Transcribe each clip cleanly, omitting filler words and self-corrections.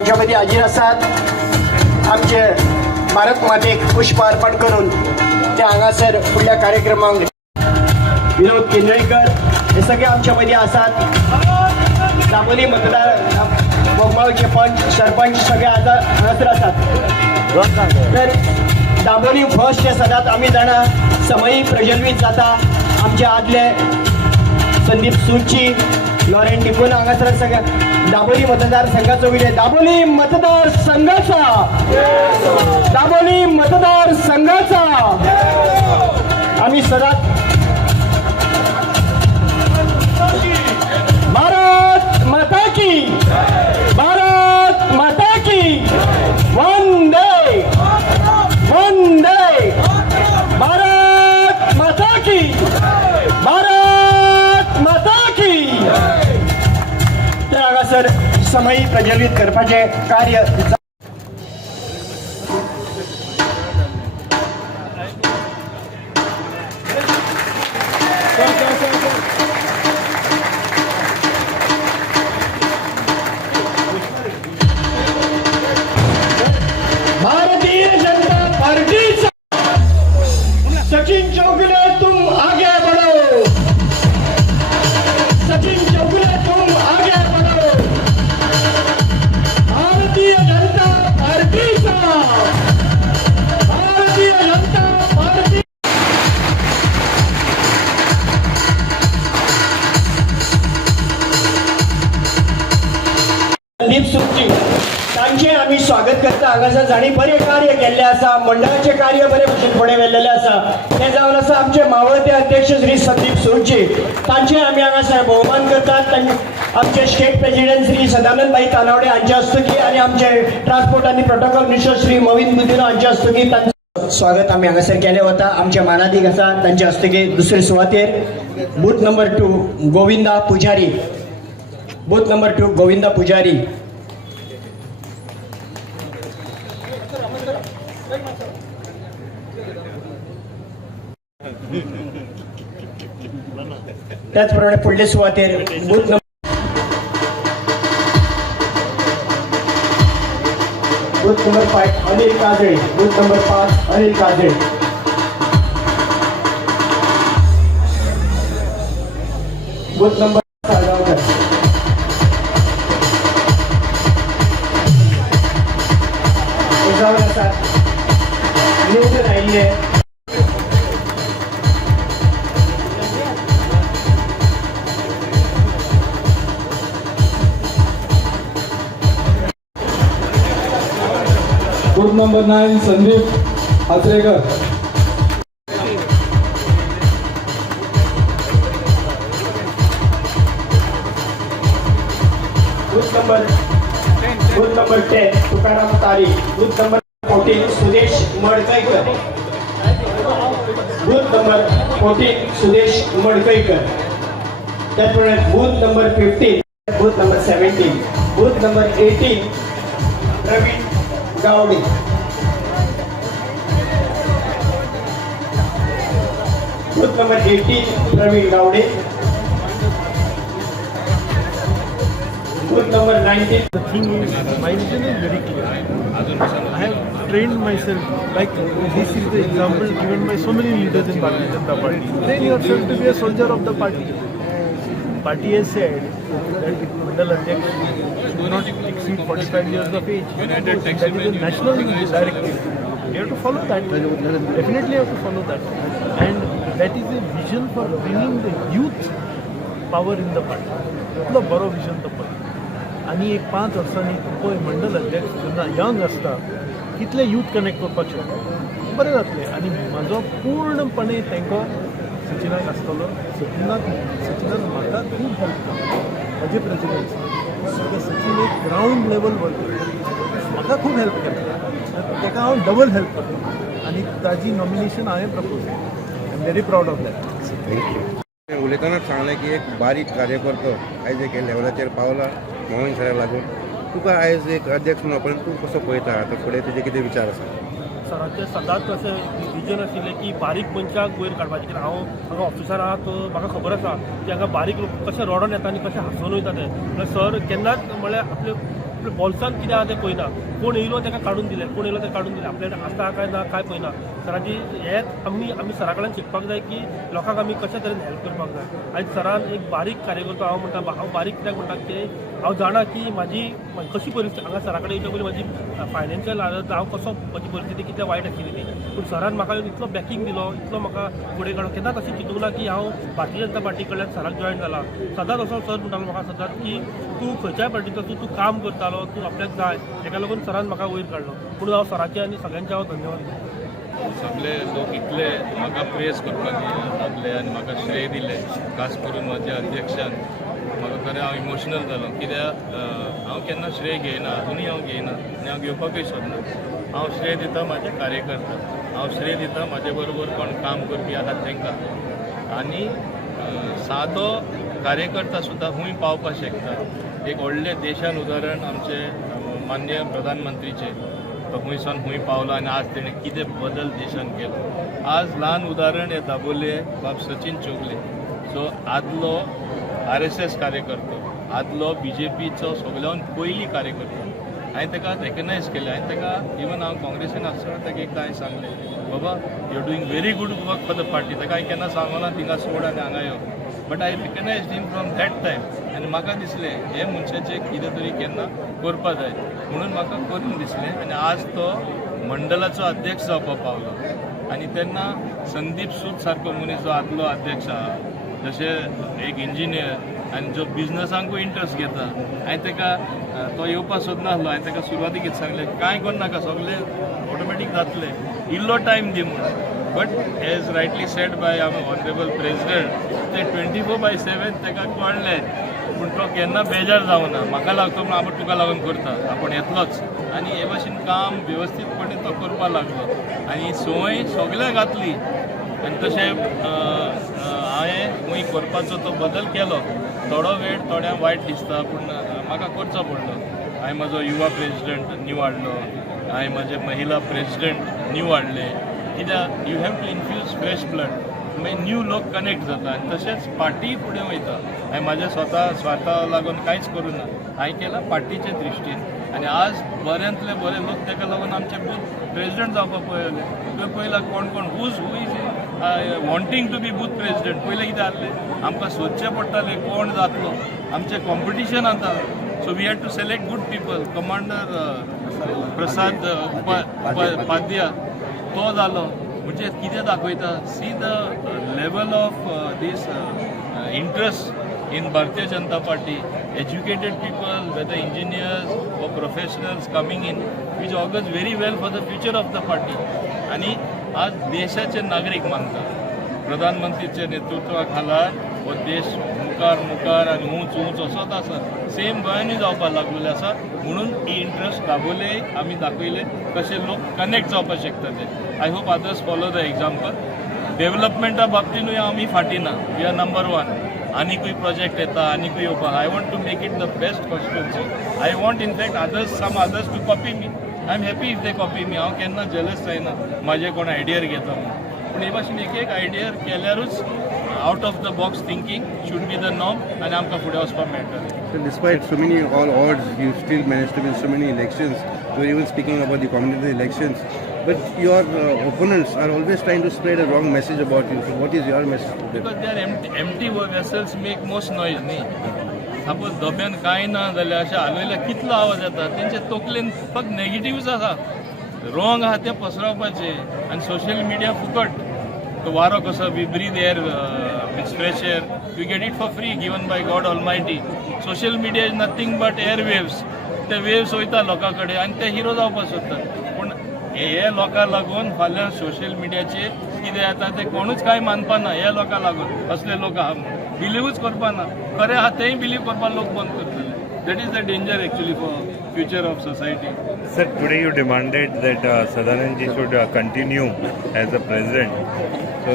त्याच्यामध्ये हजर असतात आमचे भारत मातेक पुष्प अर्पण करून ते हांगासर फुडल्या कार्यक्रमांक विनोद केंद्रेकर हे सगळे आमच्यामध्ये असतात. दाबोली मतदार बोगमाळचे पंच सरपंच सगळे आता हांगासर असतात. तर दाबोली फर्स्ट सदांच आम्ही जाणा समयी प्रज्वलित जाता. आमचे आदले संदीप सुरची लॉरेन टिपून हांगासर सगळ्या दाबोली मतदारसंघाचो विजय. दाबोली मतदारसंघाचा दाबोली मतदारसंघाचा आम्ही सदांच भारत माता की भारत माता की वंदे वंदे भारत माता की भारत माता की. तर हांगासर समयी प्रज्वलित करपाचे कार्य भारतीय जनता पार्टीचा सचिन चौगुले तुम आगे बढ़ो. सचिन चौगुले तुम आगे बढ़ो. भारतीय जनता पार्टीचा भारतीय जनता पार्टी संदीप सुरजी तांचे आम्ही स्वागत करता. हांगासर जाणी बरे कार्य केल्ले आसा. मंडळाचे कार्य बरे भशेन फुडें व्हेल्लेले आसा. ते जावन आसा आमचे मावळते अध्यक्ष श्री संदीप सुरजी तांचे आमी हांगासर भोवमान करतात. आमचे स्टेट प्रेसिडेंट श्री सदानंद भाई तानावडे हांचे हस्तुकी आनी आमचे ट्रान्सपोर्ट आनी प्रोटोकॉल मिनिस्टर श्री मोविन बुद्दीनो हांचे हस्तुकी तांचे स्वागत आमी हांगासर केलें वता. आमचे मानादीक आसा तांचे हस्तुकी दुसरे सुवातेर बूथ नंबर 2 गोविंदा पुजारी. बूथ नंबर 2 गोविंदा पुजारी. त्याचप्रमाणे पुढले सुवातेर booth number 5 Anil Kajale. Booth number 5 Anil Kajale. Booth number Salgaonkar. जावन आसा निवडून आयिल्ले booth number 9 Sandeep Achrekar. Booth number 10 Tukaram Tari. Booth number 14 Sudesh Madkaikar. Booth number 14 Sudesh Madkaikar. त्याचप्रमाणे booth number 15 booth number 17 booth number 18 Praveen Gawade. Booth number 18 Praveen Gawade. Booth number 19. The thing is, my vision is very clear. I have trained myself, like this is the example given by so many leaders in Bharatiya Janata Party. Train yourself to be a soldier of the party. Party has said that Mandal Adhyaksh should not exceed 45 years of age. That is a national directive. You have to follow that. Definitely have to follow that. And that is a vision for bringing the youth power in the party. इतलो बरो vision तो पळय. आनी एक 5 वर्सांनी पळय मंडल अध्यक्ष जेन्ना यंग आसता कितले यूथ कनेक्ट करपाक शकता बरें जातलें. आनी म्हाजो पूर्णपणे तांकां सचिनाक आसतलो. सचिनान म्हाका खूब हेल्प केला म्हजे प्रेसिडेंसी. सचिन एक ग्रावंड लेवल वर्कर म्हाका खूब हेल्प केला. ताका हांव डबल हेल्प करता आनी ताजी नॉमिनेशन हांवें प्रपोज केलें. I am very proud of that. Thank you. उलयताना सांगलें की एक बारीक कार्यकर्तो आयज एक लेवलाचेर पावला मोहन सराक लागून. तुका आयज एक अध्यक्ष म्हणून पण तूं कसो पळयता आतां फुडें तुजे कितें विचार आसा? सरांचें सदांच अशें विजन आशिल्लें की बारीक मनशाक वयर काडपाचें. कित्याक हांव हांगा ऑफिसर आहा तो म्हाका खबर आसा की हांगा बारीक लोक कशे रडोन येता आनी कशे हांसून वयता ते. सर केन्नाच म्हळ्यार आपले आपल्या बॉल्सान कितें आहा तें पळयना, कोण येयलो ताका काडून दिले, कोण येयलो ताका काडून दिले, आपल्याकडे आसा काय ना काय पळयना. सरांची हें आमी सरा कडल्यान शिकपाक जाय की लोकांक आमी कशा तरेन हेल्प करपाक जाय. आयज सरान एक बारीक कार्य करता, हांव म्हणटा हांव बारीक कित्याक म्हणटा की हांव जाणा की म्हाजी कशी परिस्थिती हांगा सरा कडेन येवच्या पयलीं म्हाजी फायनान्शियल हालत हांव कसो म्हजी परिस्थिती कितल्या वायट आशिल्ली ती. पूण सरान म्हाका इतलो बॅकींग दिलो, इतलो म्हाका फुडें काडलो. केन्नाच अशें चिंतूंक ना की हांव भारतीय जनता पार्टी कडल्यान सराक जॉयन जाला. सदांच असो सर म्हणटालो म्हाका सदांच की तूं खंयच्याय पार्टीचो तूं काम करतालो, तूं आपल्याक जाय, ताका लागून सरान म्हाका वयर काडलो. म्हणून हांव सराचे आनी सगळ्यांचे हांव धन्यवाद दिता. सगळे लोक इतले म्हाका प्रेस करपाक लागले आनी म्हाका श्रेय दिले, खास करून म्हज्या अध्यक्षान. म्हाका खरें हांव इमोशनल जालो, कित्याक हांव केन्ना श्रेय घेयना, आजुनूय हांव घेयना आनी हांव घेवपाकूय सोदना. हांव श्रेय दिता म्हाज्या कार्यकर्त्यांक, हांव श्रेय दिता म्हाजे बरोबर कोण काम करपी आहात तांकां. आनी सादो कार्यकर्ता सुद्दां खूंय पावपाक शकता. एक व्हडले देशान उदाहरण आमचे माननीय प्रधानमंत्रीचे, तो खंयसान खूंय पावलो आनी आज तेणें कितें बदल देशान केलो. आज ल्हान उदाहरण हे दाबोले बाब सचिन चोगले. सो आदलो RSS कार्यकर्तो, आदलो BJPचो सगळ्यान पयली कार्यकर्तो. हांवें ताका रेकग्नायज केलें. हांवें ताका इवन हांव काँग्रेसीन आसतना ताका एकदां हांवें सांगलें, बाबा you are doing very good work for the party. ताका हांवें केन्ना सांगो ना थिंगा सोड आनी हांगा यो. But I recognized him from that time. आनी म्हाका दिसलें हे मनशाचें कितें तरी केन्ना करपा जाय म्हणून म्हाका करून दिसलें. आनी आज तो मंडलाचो अध्यक्ष जावपाक पावलो. आनी तेन्ना संदीप सूद सारको मनीस जो आदलो अध्यक्ष आहा, जशें एक इंजिनियर आनी जो बिजनसांकूय इंट्रस्ट घेता, हांवें ताका तो येवपाक सोदनासलो. हांवें ताका सुरवातीक सांगलें कांय करनाका, सगळें ऑटोमॅटीक जातलें, इल्लो टायम दी म्हणून. But as rightly said by our honourable president, ते 24/7 ताका कळ्ळें. पूण तो केन्ना बेजार जावना. म्हाका लागतो म्हणून हांव तुका लागून करता, आपूण येतलोच. आनी हे भाशेन काम वेवस्थीतपणे तो करपाक लागलो आनी संवय सगळ्यांक घातली. आनी तशें हांवें खूंय करपाचो तो बदल केलो. थोडो वेळ थोड्यांक वायट दिसता, पूण म्हाका करचो पडलो. हांवें म्हजो युवा प्रेसिडेंट निवाडलो, हांवें म्हजे महिला प्रेसिडेंट निवाडले. कित्याक you have to infuse fresh blood, मागीर न्यू लोक कनेक्ट जाता आनी तशेंच पार्टी फुडें वयता. हांवें म्हाज्या स्वाता लागून कांयच करूं ना, हांवें केलां पार्टीचे दृश्टीन. आनी आज बऱ्यांतले बरे लोक ताका लागून आमचे बूथ प्रेसिडेंट जावपाक पळयले. तुवें पळयलां कोण कोण who is wanting to be booth president. पयलें कितें जाल्लें, आमकां सोदचें पडटालें कोण जातलो. आमचें कॉम्पिटिशन आतां. So we had to select good people. Commander Prasad Upadhyay तो जालो. म्हणजे कितें दाखयता, see the level of this interest in Bharatiya Janata Party. Educated people, whether engineers or professionals coming in, which augurs very well for the future of the party. आणि आज देशाचे नागरिक मानता. प्रधानमंत्रीचे नेतृत्वाखाला हो देश मुखार आनी उंच असोच आसा. सेम गोंयांनी जावपाक लागलेले आसा. म्हणून ही इंट्रस्ट दाबोले आमी दाखयले कशे लोक कनेक्ट जावपाक शकता ते. I hope others follow the example. डेव्हलपमेंटा बाबतीनूय आमी फाटी ना. We are number 1. आनीकूय प्रोजेक्ट येता, आनीकूय येवपाक. I want to make it the best constituency. I want in fact some others to copy me. I am happy if they copy me. हांव केन्ना जेलस जायना म्हाजे कोण आयडियर घेता म्हणून. पूण हे भाशेन एक आयडियर केल्यारूच out of the box thinking should be the norm आनी आमकां फुडें वचपाक मेळटलें. So despite so many all odds, you still managed to win so many elections. We were even speaking about the community elections. But your opponents are always trying to spread a wrong message about you. So what is your message to them? Because they are empty vessels make most noise न्ही. Suppose धब्यान कांय ना जाल्यार अशें हालयल्यार कितलो आवाज येता. तेंचे तकलेन फक्त नेगेटिव्हच आसा. रॉंग आहा तें पसरवपाचें. आनी सोशल मिडिया फुकट. तो वारो कसो we breathe air with fresh air, we get it for free given by God almighty. Social media is nothing but air waves. ते वेव्स वयता लोकां कडेन आनी ते हिरो जावपाक सोदतात. पूण हे लोकांक लागून फाल्यां सोशल मिडियाचेर कितें जाता तें कोणूच कांय मानपाना. हे लोकांक लागून असले लोक आहा बिलीवूच करपाना. खरें आहा तेंय बिलीव करपाक लोक बंद करतले. That is the danger actually for future of society. Sir, today you demanded that Sadanand ji should continue as the president. So,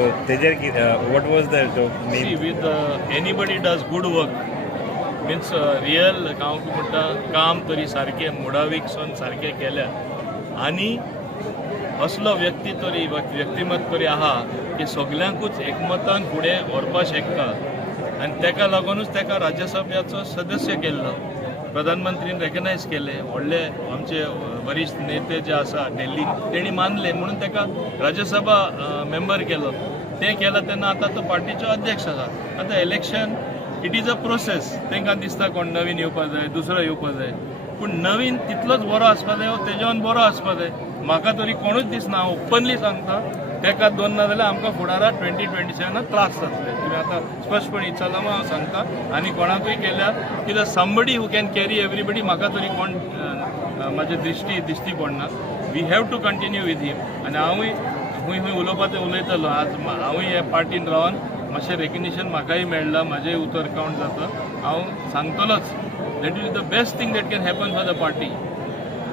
what was that mean? See, with anybody does good work, means real काम तरी सारखे मोडावीक सोन सारखे केल्या आनी असलो व्यक्तिमत्व तरी आहा की सगळ्यांकूच एकमतान फुडें व्हरपाक शकता. आनी तेका लागूनच तेका राज्यसभेचो सदस्य केल्लो. प्रधानमंत्रीन रेकग्नायज केले व्हडले आमचे वरिश्ठ नेते जे आसा दिल्ली तेणी मानले म्हणून ताका राज्यसभा मेंबर केलो ते केला तेन्ना आतां तो पार्टीचो अध्यक्ष आसा आतां election it is a process तांकां दिसता कोण नवीन येवपा जाय दुसरो येवपा जाय पूण नवीन तितलोच बरो आसपा जाय तेज्यान बरो आसपा जाय म्हाका तरी कोणूच दिसना हांव ओपनली सांगता तेका दोन ना जाल्यार आमकां फुडाराक 2027 त्रास जातले तुमी आतां स्पश्टपणे इच्छाला हांव सांगता आनी कोणाकूय केल्यार कित्याक somebody who can carry everybody म्हाका तरी कोण म्हाजे दिश्टी पडना we have to continue with him आनी हांवूय खंय उलोवपाचें उलयतलो आज हांवूय ह्या पार्टीन रावन मातशें रेकग्निशन म्हाकाय मेळ्ळां म्हाजेय उतर कावंट जाता हांव सांगतलोच that is the best thing that can happen for the party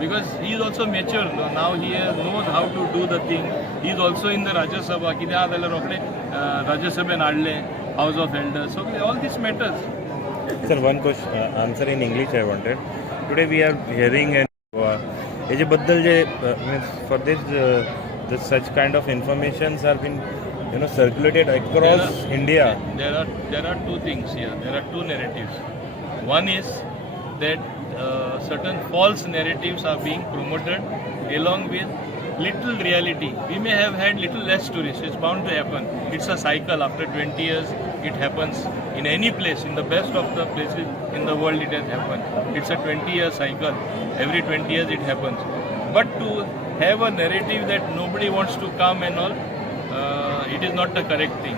because he is also mature now he knows how to do the thing he is also in the Rajya Sabha कित्याक जाल्यार रोखडे Rajya Sabhen हाडले House of Elders so all this matters. Sir, one question answer in English I wanted. Today we are hearing and हेजे बद्दल जे means for this such kind of informations are been circulated across India. There are two things here. There are two narratives. One is that certain false narratives are being promoted along with little reality. We may have had little less tourists. It's bound to happen. It's a cycle. After 20 years, it happens in any place. In the best of the places in the world, it has happened. It's a 20-year cycle. Every 20 years, it happens. But to have a narrative that nobody wants to come and all, it is not the correct thing.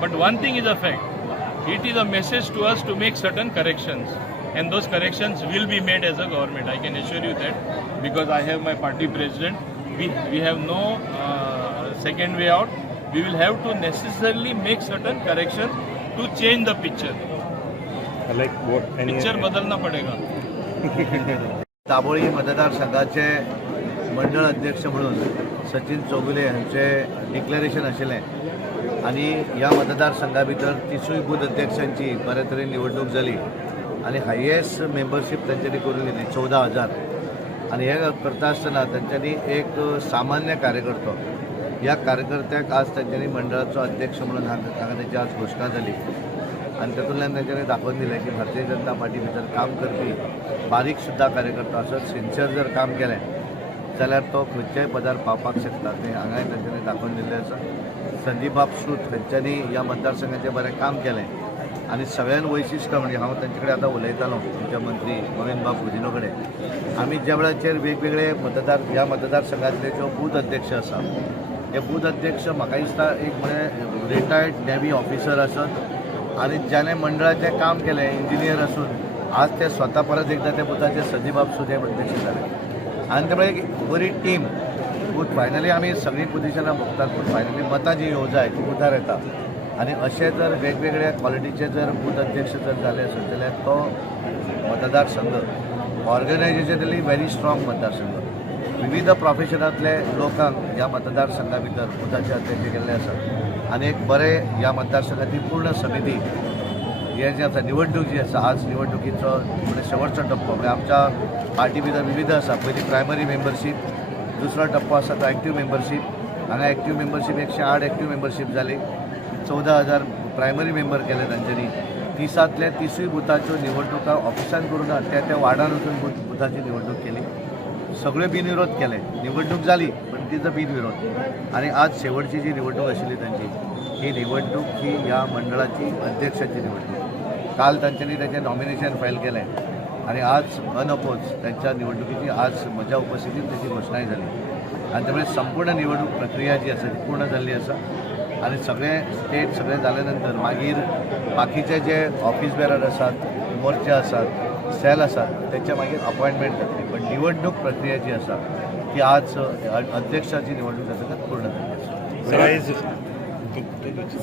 But one thing is a fact. It is a message to us to make certain corrections. And those corrections will be made as a government. I can assure you that because I have my party president. We have no second way out. We will have to necessarily make certain corrections to change the picture. Like what? Picture बदलना पड़ेगा. दाबोळी मतदारसंघाचे मंडळ अध्यक्ष म्हणून सचिन चौगुले यांचे declaration आशिल्लें आनी ह्या मतदारसंघा भितर 30 बूथ अध्यक्षांची बरे तरेन निवडणूक जाली आणि हायेस्ट मेंबरशीप त्यांच्यानी करून दिली 14,000 आणि हे करता आसतना त्यांच्यानी एक सामान्य कार्यकर्तो या कार्यकर्त्याक आज त्यांच्यानी मंडळाचो अध्यक्ष म्हणून हांगा त्याची आज घोषणा जाली आणि तातूंतल्यान त्यांच्यानी दाखोवन दिलें की भारतीय जनता पार्टी भितर काम करपी बारीक सुद्दां कार्यकर्तो आसत सिन्सियर जर काम केलें जाल्यार तो खंयच्याय पदार पावपाक शकता तें हांगाय तांच्यांनी दाखोवन दिल्लें आसा. संदीप बाब सूत हांच्यांनी ह्या मतदारसंघाचें बरें काम केलें आनी सगळ्यान वैशिश्ट्य म्हणजे हांव तांचे कडेन आतां उलयतालो तुमच्या मंत्री मवीन बाब गुदिनो कडेन आमी ज्या वेळाचेर वेगवेगळे ह्या मतदारसंघातले जो बूथ अध्यक्ष आसा हे बूथ अध्यक्ष म्हाका दिसता एक म्हणजे रिटायर्ड नेव्ही ऑफिसर आसत आनी ज्याने मंडळाचें काम केलें इंजिनियर आसून आज ते स्वता परत एकदां त्या बुथाचे संदीप बाब सूत हे अध्यक्ष जाले आनी त्यामुळे एक बरी टीम बूथ फायनली आमी सगळीं पोजिशनां भोगतात पूण फायनली मतां जी येवं जाय ती बुथार येता आनी अशे जर वेगवेगळ्या क्वॉलिटीचे जर बूथ अध्यक्ष जर जाले आसत जाल्यार तो मतदारसंघ ऑर्गनायजेशनली व्हेरी स्ट्रॉंग मतदारसंघ विविध प्रोफेशनांतले लोकांक ह्या मतदारसंघा भितर बुथाचे अध्यक्ष केल्ले आसात आनी एक बरे ह्या मतदारसंघाची पूर्ण समिती हे जे आसा निवडणूक जी आसा आज निवडणुकीचो म्हणजे शेवटचो टप्पो म्हणजे आमच्या पार्टी भितर विविध आसा पयली प्रायमरी मेंबरशीप दुसरो टप्पो आसा तो एक्टीव मेंबरशीप हांगा एक्टीव मेंबरशीप 108 एक्टीव मेंबरशीप जाली 14,000 प्रायमरी मेंबर केले तांच्यांनी 30 30 बुथाच्यो निवडणुका ऑफिसान करून त्या वार्डान वचून बुथाची निवडणूक केली सगळ्यो बिनविरोध केले निवडणूक जाली पण तिचो बिनविरोध आणि आज शेवटची जी निवडणूक आशिल्ली तांची ही निवडणूक ही ह्या मंडळाची अध्यक्षाची निवडणूक काल तांच्यांनी त्याचें नॉमिनेशन फायल केलें आणि आज अनअपोज त्यांच्या निवडणुकीची आज म्हज्या उपस्थितीत त्याची घोषणाय झाली आणि त्यामुळे संपूर्ण निवडणूक प्रक्रिया जी आसा ती पूर्ण जाल्ली आसा आणि सगळे स्टेट सगळे जाल्या मागीर बाकीचे जे ऑफिस बेरर आसात मोर्चे आसात सेल आसात त्याच्या मागीर अपॉइंटमेंट जातली पण निवडणूक प्रक्रिया जी आसा ती आज अध्यक्षाची निवडणूक जातकच पूर्ण जाल्ली आसा.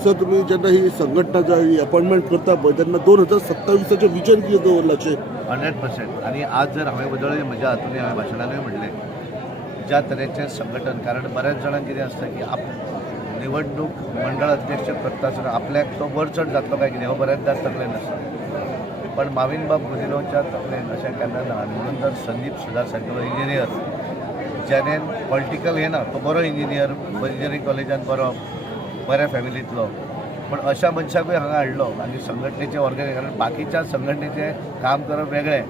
सर तुम्ही जेन्ना ही संघटना ही अपॉइंटमेंट करता पळय तेन्ना 2027 विजन कितें दवरलाचे 100% आणि आज जर हांवें बदळ्ळें म्हज्या हातूंत हांवें भाशणानूय म्हणलें ज्या तरेचें संघटन कारण बऱ्याच जाणांक कितें आसता की निवडणूक मंडळ अध्यक्ष करता आसतना आपल्याक तो वर चड जातलो काय कितें हो बऱ्याचदा तकलेन आसता पण माविन बाब गुदिनोच्या तकलेन अशें केन्ना ना आनी म्हणून तर संदीप सुदार सारकेलो इंजिनियर ज्याने पॉलिटिकल हे ना तो बरो इंजिनियर इंजिनियरींग कॉलेजान बऱ्या फॅमिलींतलो पण अशा मनशाकूय हांगा हाडलो आनी संघटनेचे ऑर्गनायझ कारण बाकीच्या संघटनेचें काम करप वेगळें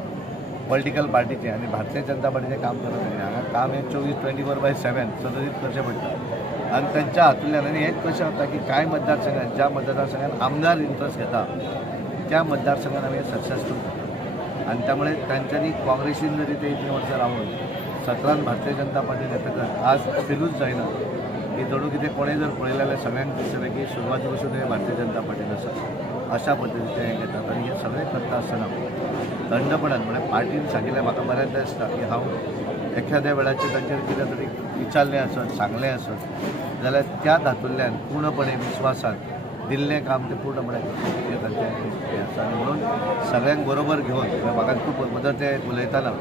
पॉलिटिकल पार्टीचें आनी भारतीय जनता पार्टीचें काम करत नाही हांगा काम हे 24/7 सतत करचें पडटा आनी तेंच्या हातूंतल्यान आनी हें कशें जाता की कांय मतदारसंघात ज्या मतदारसंघात आमदार इंट्रस्ट घेता त्या मतदारसंघात आमी सक्सेसफूल करता आनी त्यामुळे तांच्यांनी काँग्रेसीन जरी ते इतलीं वर्सां रावन 17 भारतीय जनता पार्टीन येतकच आज फिरूच जायना की जणू कितें कोणें जर पळयलें जाल्यार सगळ्यांक दिसतलें की सुरवाती पासून हे भारतीय जनता पार्टीन आसा अशा पद्दतीचें हें घेतात आनी हें सगळें करता आसतना थंडपणान म्हणजे पार्टीन सांगिल्लें म्हाका बऱ्याचदा दिसता की हांव एखाद्या वेळाचेर तांचेर कितें तरी विचारलें आसत सांगलें आसत जाल्यार त्या हातूंतल्यान पूर्णपणे विश्वासान दिल्लें काम ते पूर्णपणे हें तांचें हें आसा आनी म्हणून सगळ्यांक बरोबर घेवन म्हाका खूब मदत ते उलयताना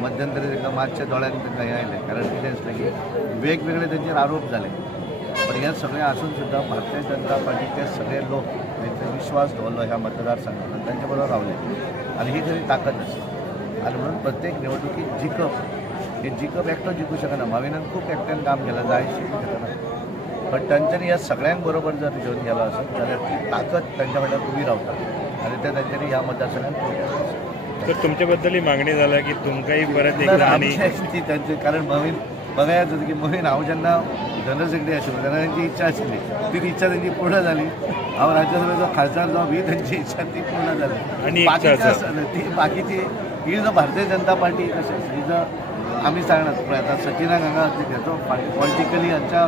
मध्यंतरी तांकां मातशें दोळ्यान तांकां हें आयलें कारण कितें आसलें की वेगवेगळे तांचेर आरोप जाले पण हें सगळें आसून सुद्दां भारतीय जनता पार्टीचे सगळे लोक तांचो विश्वास दवरलो ह्या मतदारसंघात आनी तांचे बरोबर रावले आनी ही खरी ताकद आसा आनी म्हणून प्रत्येक निवडणुकीत जिखप एकटो जिखूं शकना भाविनान खूब एकट्यान काम केलां जाय शिकूं शकना पण तांच्यांनी ह्या सगळ्यांक बरोबर जर घेवन गेलो आसत जाल्यार ती ताकद तांच्या वांगडा उबी रावता आनी ते तांच्यांनी ह्या मतदारसंघात पळोवपाक तर तुमच्या बद्दल ही मागणी झाल्या की तुमकांही परत एकदा आणि ती त्यांची कारण मवीन बघायच होतं की मवीन हांव जेन्ना जनरल सेक्रेटरी आशिल्लो तेन्ना तांची इच्छा आशिल्ली ती इच्छा त्यांची पूर्ण झाली हांव राज्यसभेचो खासदार जावं ही त्यांची इच्छा ती पूर्ण झाली आणि ती बाकीची ही जो भारतीय जनता पार्टी कशें ही जो आमी सांगनात पळय आतां सचिनाक हांगा हेचो पॉलिटिकली हांच्या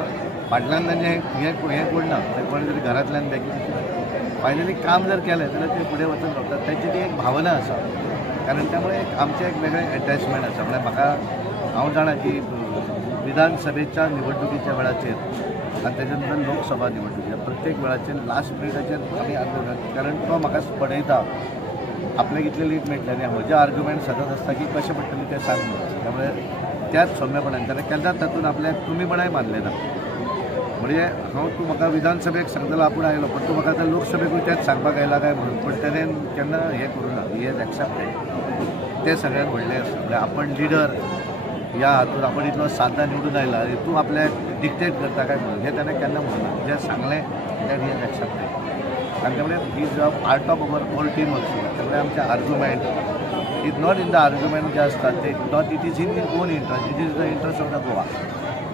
फाटल्यान तांचें हें कोण ना कोणी तरी घरांतल्यान देखील फायनली काम जर केलें जाल्यार ते फुडें वचून रावतात तांची ती एक भावना आसा कारण त्यामुळे आमचें एक वेगळें अटॅचमेंट आसा म्हळ्यार म्हाका हांव जाणा की विधानसभेच्या निवडणुकीच्या वेळाचेर आनी तेच्या नंतर लोकसभा निवडणुकीच्या प्रत्येक वेळाचेर लास्ट मिनिटाचेर आमी आर्ग्युमेंट कारण तो म्हाका पळयता आपल्याक इतलें लीड मेळटलें आनी म्हजें आर्ग्युमेंट सतत आसता की कशें पडटलें तें सांग म्हणून त्यामुळे त्याच सौम्यपणान ताणें केन्नाच तातूंत आपल्याक तुमीपणाय मानलें ना म्हणजे हांव तूं म्हाका विधानसभेक सांगतलो आपूण आयलो पण तूं म्हाका आतां लोकसभेकूय तेंच सांगपाक आयला काय म्हणून पण तेणें केन्ना हें करूं ना ही एक्सेप्टेड तें सगळ्यांत व्हडलें आसा म्हणजे आपण लिडर ह्या हातूंत आपण इतलो सादना निवडून आयला आनी तूं आपल्याक डिक्टेट करता काय म्हणून हें ताणें केन्ना म्हणूं जें सांगलें दॅट ही इज एक्सेप्टेड आनी त्यामुळे he is a part of our whole team also त्यामुळे आमचें argument is not in the argument जे आसतात ते not it is in own interest it is the interest of the Goa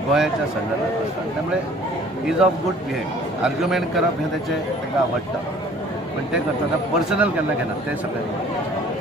गोंयाच्या संदर्भात आसता त्यामुळे is of good behave argument करप हें ताचें ताका आवडटा पण ते करतना पर्सनल केन्ना घेनात तें सगळें